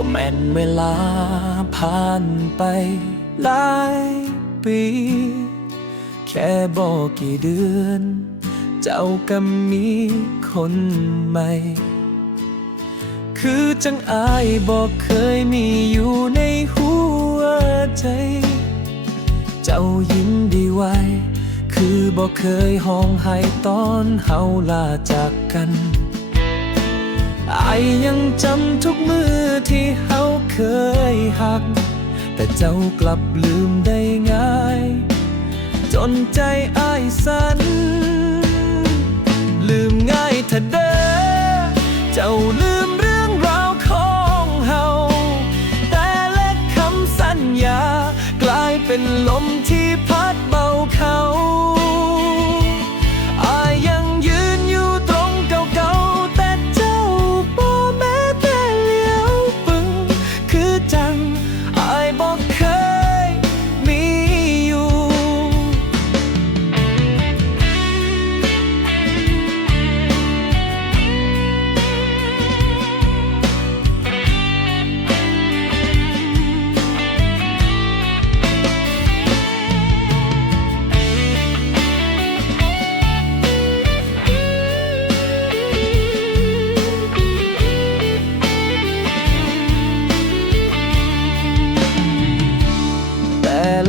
พอแม่นเวลาผ่านไปหลายปี แค่บอกกี่เดือน เจ้าก็มีคนใหม่ คือจังอายบอกเคยมีอยู่ในหัวใจ เจ้ายิ้มดีไว้ คือบอกเคยห้องไห้ตอนเฮาลาจากกัน อายยังจำทุกมือที่เฮาเคยหัก แต่เจ้ากลับลืมได้ง่าย จนใจอายสัน ลืมง่ายถ้าเด้อเจ้าลืมเรื่องราวของเฮาแต่และคำสัญญากลายเป็นลมที่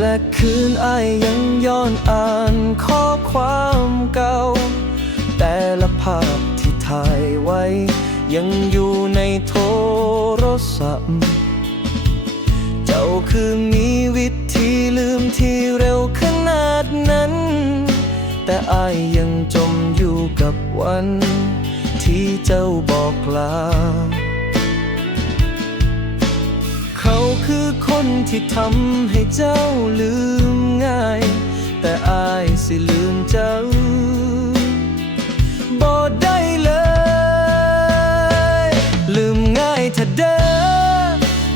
ละคืนอายยังย้อนอ่านข้อความเก่า แต่ละภาพที่ถ่ายไว้ ยังอยู่ในโทรศัพท์ เจ้าคือมีวิธีลืมที่เร็วขนาดนั้น แต่อายยังจมอยู่กับวัน ที่เจ้าบอกลา ที่ทำให้เจ้าลืมง่าย แต่อายสิลืมเจ้าบ่ได้เลย ลืมง่ายถ้าเด้อ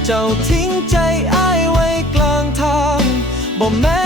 เจ้าทิ้งใจอายไว้กลางทางบ่แม้